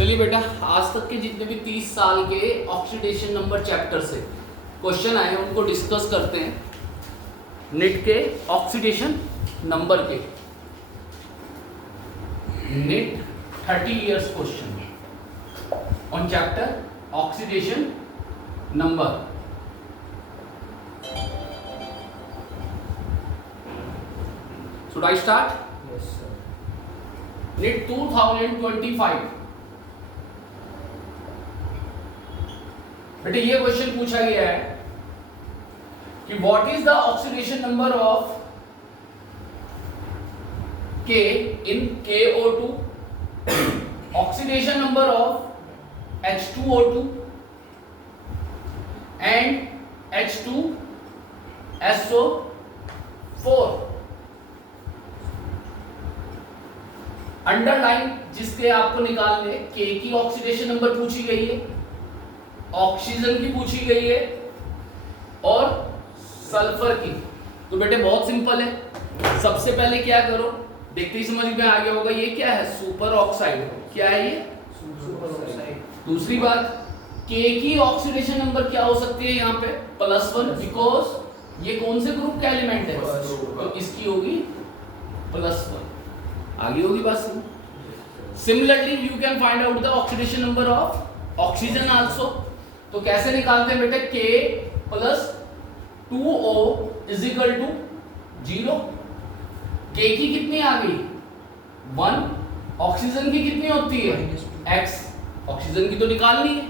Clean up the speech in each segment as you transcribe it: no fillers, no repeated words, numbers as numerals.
चलिए बेटा, आज तक के जितने भी 30 साल के ऑक्सीडेशन नंबर चैप्टर से क्वेश्चन आए हैं उनको डिस्कस करते हैं। निट के ऑक्सीडेशन नंबर के NEET 30 years question on chapter oxidation number. Should I start? Yes, sir. NIT 2025। बेटे ये क्वेश्चन पूछा गया है कि what is the oxidation number of K in KO2, oxidation number of H2O2 and H2SO4। Underline जिसके आपको निकालने K की ऑक्सीडेशन नंबर पूछी गई है, ऑक्सीजन की पूछी गई है और सल्फर की। तो बेटे बहुत सिंपल है। सबसे पहले क्या करो, देखते ही समझ में आ गया होगा ये क्या है, सुपर ऑक्साइड। क्या है ये? Super oxide. दूसरी बात, K की ऑक्सीडेशन नंबर क्या हो सकती है यहाँ पे? +1, बिकॉज ये कौन से ग्रुप का एलिमेंट है? तो इसकी होगी +1। आगे होगी बात सुन। Similarly you can find out the oxidation number of oxygen also. तो कैसे निकालते हैं बेटे? K + 2O = 0। K की कितनी आ गई? 1। ऑक्सीजन की कितनी होती है? X। ऑक्सीजन की तो निकालनी है,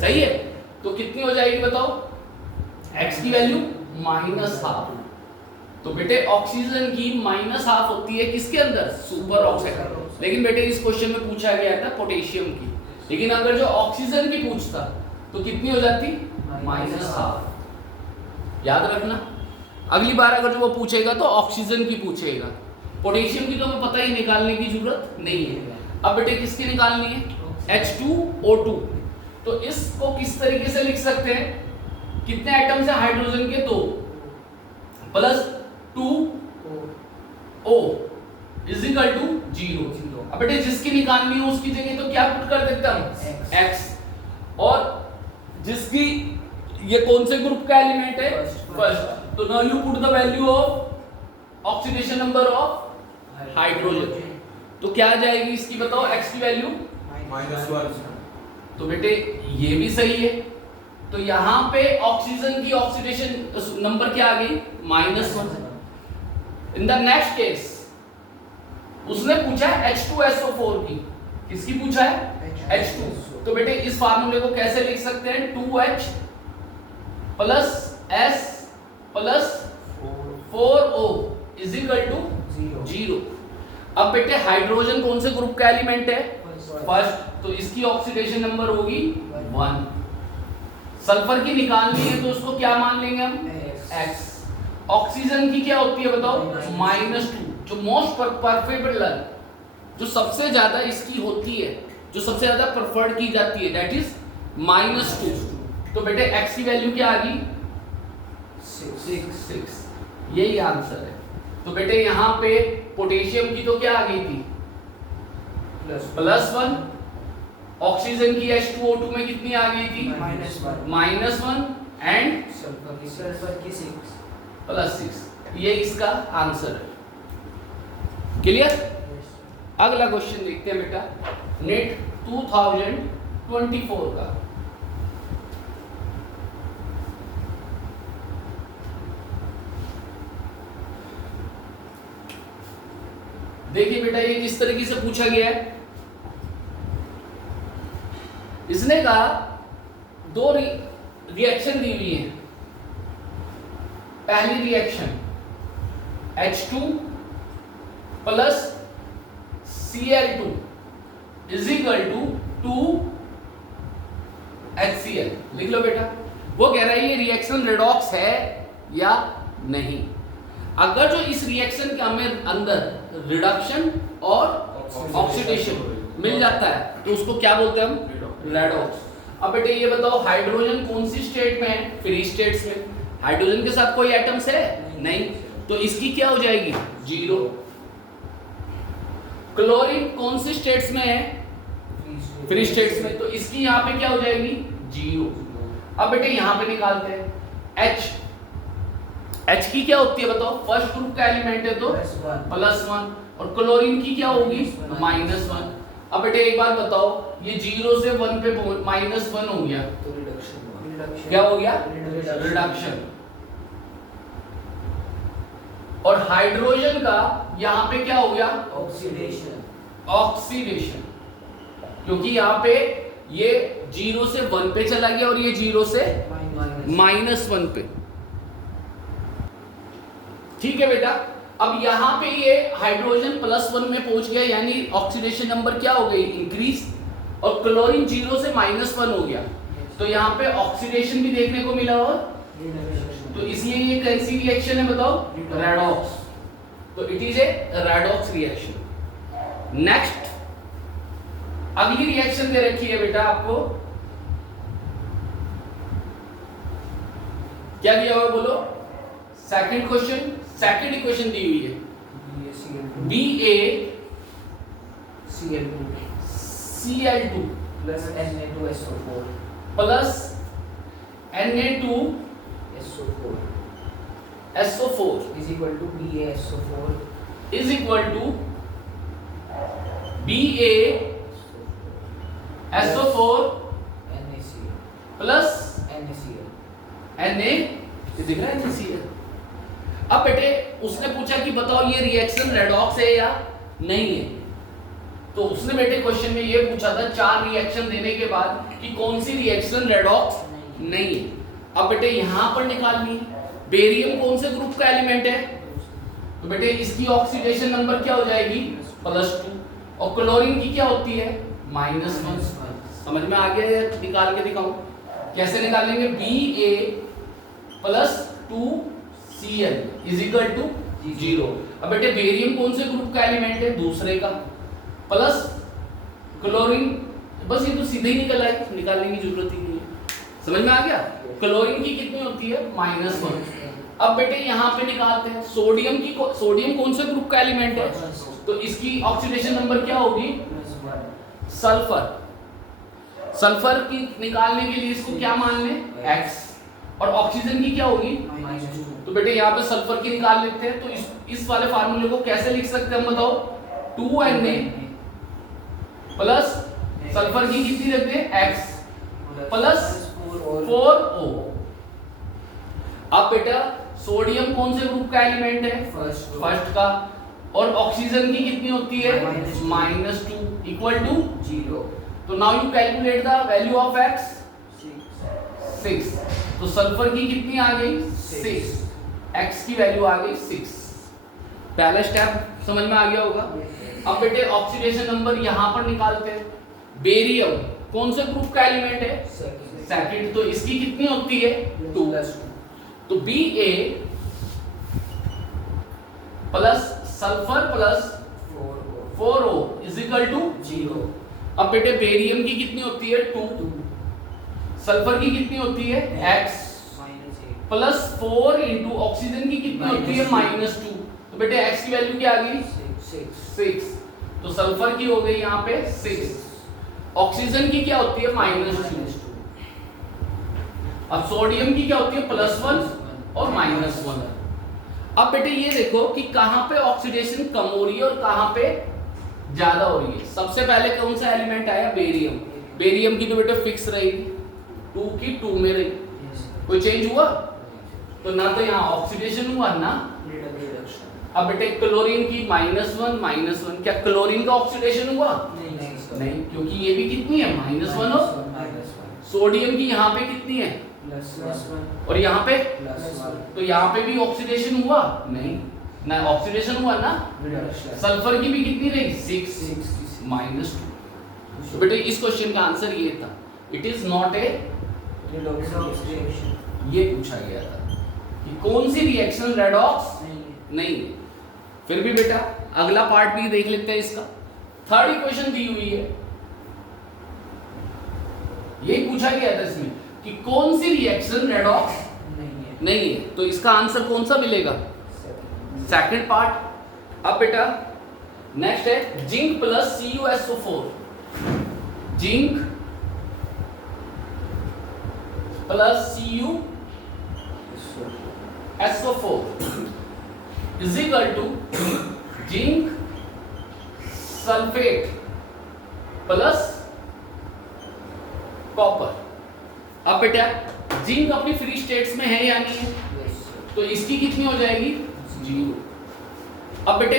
सही है। तो कितनी हो जाएगी बताओ? X की वैल्यू -½ तो बेटे ऑक्सीजन की -½ होती है किसके अंदर? Super oxide. लेकिन बेटे इस क्वेश्चन में पूछा गया था पोटेशियम की, लेकिन अगर जो ऑक्सीजन की पूछता तो कितनी हो जाती? -½ याद रखना। अगली बार अगर जो वो पूछेगा तो ऑक्सीजन की पूछेगा, पोटेशियम की तो हमें पता ही निकालने की जरूरत नहीं है। अब बेटे किसकी निकालनी है? H2O2। तो इसको किस तरीके से लिख सकते हैं? कितने एटम्स है हाइड्रोजन के? 2 + 2O = 0। अब बेटे जिसकी निकालनी है उसकी जगह तो क्या पुट कर देता हूं? X। और जिसकी ये कौन से ग्रुप का एलिमेंट है? फर्स्ट। तो now you put the value of oxidation number of hydrogen. तो क्या आ जाएगी इसकी बताओ? X की वैल्यू -1। तो बेटे ये भी सही है। तो यहां पे ऑक्सीजन की ऑक्सीडेशन नंबर क्या आ गई? -1। इन द नेक्स्ट केस उसने पूछा है H2SO4 की। किसकी पूछा है? H2। तो बेटे इस फार्मूले को कैसे लिख सकते हैं? 2H + S + 4O = 0। अब बेटे हाइड्रोजन कौन से ग्रुप का एलिमेंट है? फर्स्ट। तो इसकी ऑक्सीडेशन नंबर होगी 1। सल्फर की निकालनी है तो उसको क्या मान लेंगे हम? X। ऑक्सीजन की क्या होती है बताओ? -2। जो मोस्ट प्रेफरेबल, जो सबसे ज्यादा इसकी होती है, जो सबसे ज्यादा प्रेफर्ड की जाती है, दैट इज -2। तो बेटे X की वैल्यू क्या आ गई? 6। यही आंसर है। तो बेटे यहां पे पोटेशियम की तो क्या आ गई थी? +1। ऑक्सीजन की H2O2 में कितनी आ गई थी? -1 एंड सल्फर की 6 +6। ये इसका आंसर है। क्लियर? अगला क्वेश्चन देखते हैं बेटा, नेट 2024 का। देखिए बेटा ये किस तरीके से पूछा गया है। इसने कहा 2 रिएक्शन दी हुई है। पहली रिएक्शन H2 + Cl2 = 2 HCl। लिख लो बेटा। वो कह रहा है ये रिएक्शन रेडॉक्स है या नहीं। अगर जो इस रिएक्शन के हमें अंदर रिडक्शन और ऑक्सीडेशन मिल जाता है तो उसको क्या बोलते हैं हम? रेडॉक्स। अब बेटे ये बताओ हाइड्रोजन कौन सी स्टेट में है? फ्री स्टेट्स में। हाइड्रोजन के साथ कोई एटम्स है? नहीं। तो इसकी क्या हो जाएगी? 0। क्लोरीन कौन सी स्टेट्स में है? फ्री स्टेट्स में, तो इसकी यहाँ पे क्या हो जाएगी 0। अब बेटे यहाँ पे निकालते हैं H की क्या होती है बताओ, फर्स्ट ग्रुप का एलिमेंट है तो +1, और क्लोरीन की क्या होगी -1। अब बेटे एक बात बताओ, ये 0 से 1 पे -1 हो गया, क्या हो गया रिडक्शन। और हाइड्रोजन का यहाँ पे क्या हो गया ऑक्सीडेशन, क्योंकि यहाँ पे ये 0 से 1 पे चला गया और ये 0 से -1 पे। ठीक है बेटा, अब यहाँ पे ये हाइड्रोजन +1 में पहुंच गया, यानी ऑक्सीडेशन नंबर क्या हो गई इंक्रीज, और क्लोरीन 0 से -1 हो गया, तो यहाँ पे ऑक्सीडेशन भी देखने को मिला। और तो इसलिए ये कैसी रिएक्शन है बताओ, रेडॉक्स। तो it is a redox reaction. Next अगली रिएक्शन दे रखी है बेटा आपको, क्या दिया हुआ बोलो, सेकंड क्वेश्चन, सेकंड इक्वेशन दी हुई है BaCl2 plus Na2SO4 plus Na2SO4 is equal to BaSO4 is equal to BaSO4 NaCl plus NaCl Na, दिख रहा है NaCl। अब बेटे उसने पूछा कि बताओ ये रिएक्शन रेडॉक्स है या नहीं है, तो उसने बेटे क्वेश्चन में ये पूछा था 4 रिएक्शन देने के बाद कि कौन सी रिएक्शन रेडॉक्स नहीं है। अब बेटे यहां पर निकालनी है, बेरियम कौन से ग्रुप का एलिमेंट है, तो बेटे इसकी ऑक्सीडेशन नंबर क्या हो जाएगी +2, और क्लोरीन की क्या होती है -1। समझ में आ गया, निकाल के दिखाऊं कैसे निकालेंगे, Ba+2Cl इज इक्वल टू 0। अब बेटे बेरियम कौन से ग्रुप का एलिमेंट है, दूसरे का, प्लस क्लोरीन, बस ये तो सीधे ही निकल आएगा, निकालने की जरूरत ही नहीं है। समझ में आ गया, क्लोरीन की कितनी होती है -1। अब बेटे यहाँ पे निकालते हैं सोडियम की, सोडियम कौन से ग्रुप का एलिमेंट है, तो इसकी ऑक्सीडेशन नंबर क्या होगी सल्फर। सल्फर की निकालने के लिए इसको क्या मान लें X, और ऑक्सीजन की क्या होगी, तो बेटे यहाँ पे सल्फर की निकाल लेते हैं, तो इस वाले फार्मूले को कैसे लिख सकते हैं हम बताओ, 2Na प्लस सल्फर की कितनी रखते हैं X प्लस 4O। अब बेटा सोडियम कौन से ग्रुप का एलिमेंट है, फर्स्ट का, और ऑक्सीजन की कितनी होती है -2 इक्वल टू 0। तो now you calculate the value of X 6, तो सल्फर की कितनी आ गई 6, X की वैल्यू आ गई 6। पहला स्टेप समझ में आ गया होगा। अब बेटे ऑक्सीडेशन नंबर यहां पर निकालते हैं, बेरियम कौन से ग्रुप का एलिमेंट है सेकंड, तो इसकी कितनी होती है 2, तो Ba plus sulphur plus 4O is equal to 0। अब बेटे बेरियम की कितनी होती है 2, सल्फर की कितनी होती है X प्लस 4 इंटू ऑक्सीजन की कितनी होती है -2, तो बेटे X की वैल्यू क्या आ गई 6, तो सल्फर की हो गई यहाँ पे 6, ऑक्सीजन की क्या होती है -2, अब सोडियम की क्या होती है +1 और -1। अब बेटे ये देखो कि कहां पे ऑक्सीडेशन कम हो रही है और कहां पे ज्यादा हो रही है। सबसे पहले कौन सा एलिमेंट आया बेरियम, बेरियम की तो बेटे फिक्स रहेगी 2 की 2 में रही, कोई चेंज हुआ तो ना तो यहाँ ऑक्सीडेशन हुआ ना रिडक्शन। अब बेटे क्लोरीन की -1, क्या क्लोरीन का ऑक्सीडेशन हुआ नहीं, क्योंकि ये भी कितनी है -1, और सोडियम की यहाँ पे कितनी है और यहाँ पे, तो यहाँ पे भी ऑक्सीडेशन हुआ नहीं ना, ऑक्सीडेशन हुआ ना, सल्फर की भी कितनी रही 6 -2। तो बेटे इस क्वेश्चन का आंसर ये था, it is not a reaction. ये पूछा गया था कि कौन सी रिएक्शन रेडॉक्स नहीं। फिर भी बेटा अगला पार्ट भी देख लेते हैं इसका। थर्ड इक्वेशन दी हुई है, ये पूछा गया था इसमें कि कौन सी रिएक्शन रेडॉक्स नहीं है, तो इसका आंसर कौन सा मिलेगा सेकंड पार्ट। अब बेटा नेक्स्ट है zinc plus CuSO4। Zinc plus Cu SO4 is equal to zinc sulphate plus copper. अब बेटा जिंक अपनी फ्री स्टेट्स में है या नहीं है, Yes, sir. तो इसकी कितनी हो जाएगी 0। अब बेटे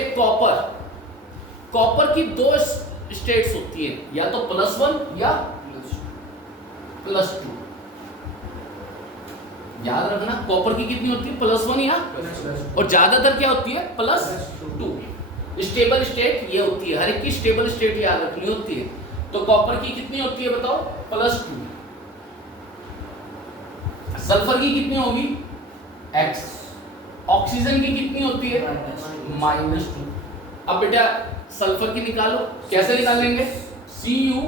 कॉपर की दो स्टेट्स होती है, या तो +1 या +2। याद रखना कॉपर की कितनी होती है +1 या, और ज्यादातर क्या होती है +2। स्टेबल स्टेट ये होती है, हर एक की स्टेबल स्टेट याद रखनी होती है। तो कॉपर की कितनी होती है बताओ +2। सल्फर की कितनी होगी X। ऑक्सीजन की कितनी होती है -2। अब बेटा सल्फर की निकालो, कैसे निकालेंगे Cu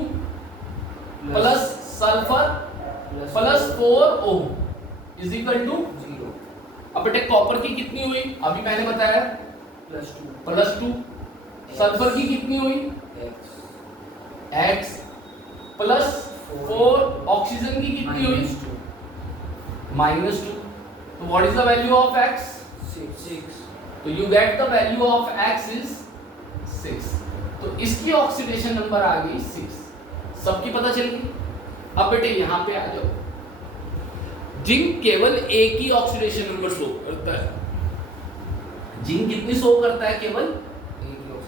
plus sulphur plus 4O is equal to 0 अब बेटे कॉपर की कितनी हुई, अभी मैंने बताया +2। सल्फर की कितनी हुई X प्लस 4। ऑक्सीजन की कितनी हुई -2। तो what is the value of X? 6 तो you get the value of X is 6। तो इसकी ऑक्सीडेशन नंबर आ गई 6। सबकी पता चल गई। अब बेटे यहां पे आ जाओ, जिंक केवल एक ही ऑक्सीडेशन नंबर शो करता है। जिंक कितनी शो करता है केवल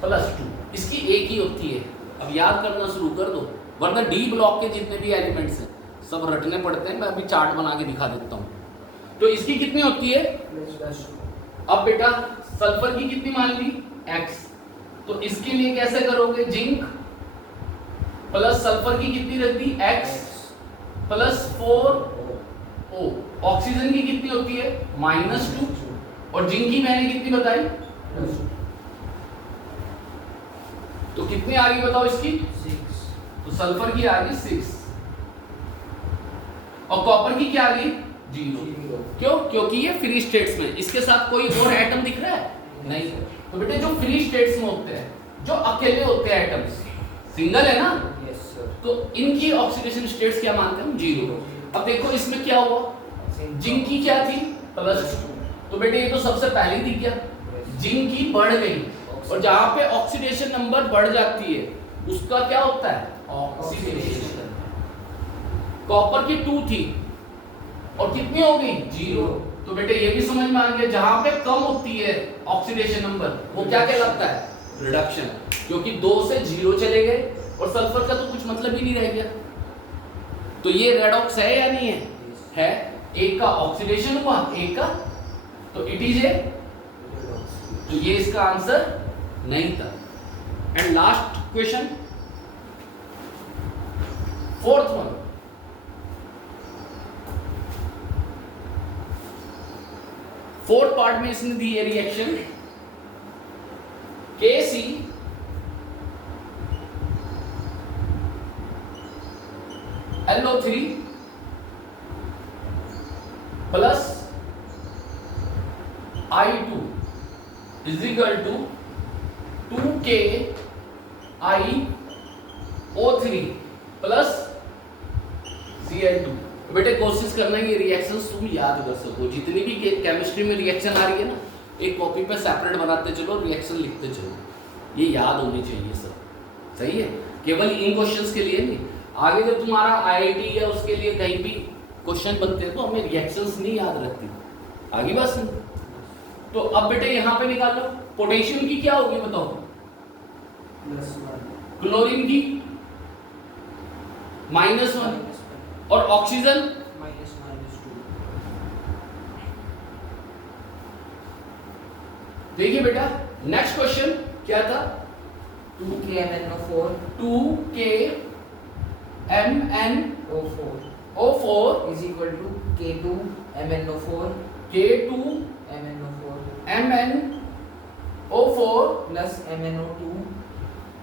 +2। इसकी एक ही होती है। अब याद करना शुरू कर दो, वरना डी ब्लॉक के जितने भी एलिमेंट्स हैं सब रटने पड़ते हैं। मैं अभी चार्ट बना के दिखा देता हूं। तो इसकी कितनी होती है, अब बेटा सल्फर की कितनी मान ली X। तो इसके लिए कैसे करोगे, जिंक प्लस सल्फर की कितनी रख दी X प्लस 4O। ऑक्सीजन की कितनी होती है -2, और जिंक की मैंने कितनी बताई, तो कितनी आ गई बताओ इसकी 6 तो सल्फर की आ गई 6 और कॉपर की क्या आ गई 0। क्यों? क्योंकि ये फ्री स्टेट्स में, इसके साथ कोई और एटम दिख रहा है नहीं। तो बेटे जो फ्री स्टेट्स में होते हैं, जो अकेले होते हैं एटम्स, सिंगल है ना, Yes, sir. तो इनकी ऑक्सीडेशन स्टेट्स क्या मानते हैं 0। अब देखो इसमें क्या हुआ, जिंक की क्या थी +2। तो बेटे ये तो सबसे पहले दिख गया, जिंक की बढ़ गई, और जहां पे ऑक्सीडेशन नंबर बढ़ जाती है उसका क्या होता है ऑक्सीडेशन। कॉपर की 2 थी और कितनी हो गई 0। तो बेटे ये भी समझ में आ गया, जहां पे कम होती है ऑक्सीडेशन नंबर वो क्या कहलाता है रिडक्शन, क्योंकि 2 से 0 चले गए और सल्फर का तो कुछ मतलब ही नहीं रह गया। तो ये रेडॉक्स है या नहीं है? एक का ऑक्सीडेशन हुआ, एक का, तो इट इज ए, तो ये इसका आंसर नहीं था। And last question, 4th one, fourth part में इसने दी है reaction KC LO3 plus I2 is equal to 2K IO3 plus Cl2। बेटे कोशिश करना है ये रिएक्शंस तुम याद कर सको। जितनी भी केमिस्ट्री में रिएक्शन आ रही है ना, एक कॉपी पे सेपरेट बनाते चलो, रिएक्शन लिखते चलो, ये याद होनी चाहिए सब। सही है, केवल इन क्वेश्चंस के लिए नहीं, आगे जब तुम्हारा IIT या उसके लिए कहीं भी क्वेश्चन बनते हैं तो हमें रिएक्शंस नहीं याद रहती। आगे बात सुन। तो अब बेटे यहाँ पे निकालो, पोटेशियम की क्या होगी बताओ, +1 क्लोरीन की -1 और ऑक्सीजन -2। देखिए बेटा नेक्स्ट क्वेश्चन क्या था, 2KMnO4 2KMnO4 is equal to K2MnO4 K2MnO4 plus MnO2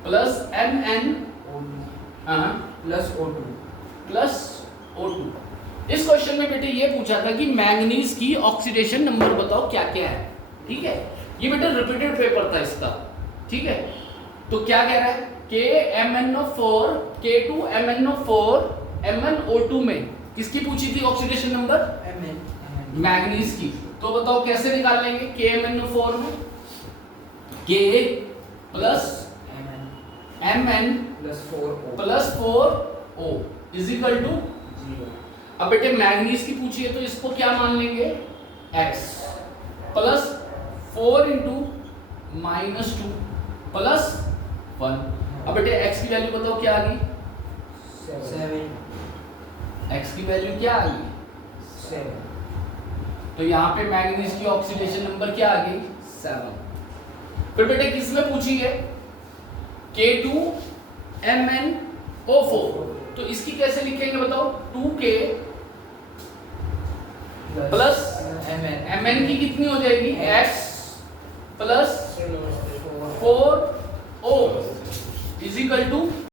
plus MnO2 plus O2। Plus O2। इस क्वेश्चन में बेटे ये पूछा था कि मैंगनीज की ऑक्सीडेशन नंबर बताओ क्या क्या है। ठीक है, ये बेटे रिपीटेड पेपर था इसका। ठीक है, तो क्या कह रहा है, KMnO4 K2MnO4 MnO2 में किसकी पूछी थी ऑक्सीडेशन नंबर? Mn मैग्नीज की। तो बताओ कैसे निकाल लेंगे KMnO4 में? K plus Mn plus 4O plus 4O is equal to. 0 अब बेटे मैग्नीज की पूछी है तो इसको क्या मान लेंगे? X plus 4 into -2 plus 1। अब बेटे x की वैल्यू बताओ क्या आ गई? 7 x की वैल्यू क्या आ गई? 7 तो यहाँ पे मैग्नीज की ऑक्सीडेशन नंबर क्या आ गई? 7। फिर बेटे किस में पूछी है? K2MnO4। तो इसकी कैसे लिखेंगे बताओ? 2K प्लस Mn की कितनी हो जाएगी? X plus 4O is equal to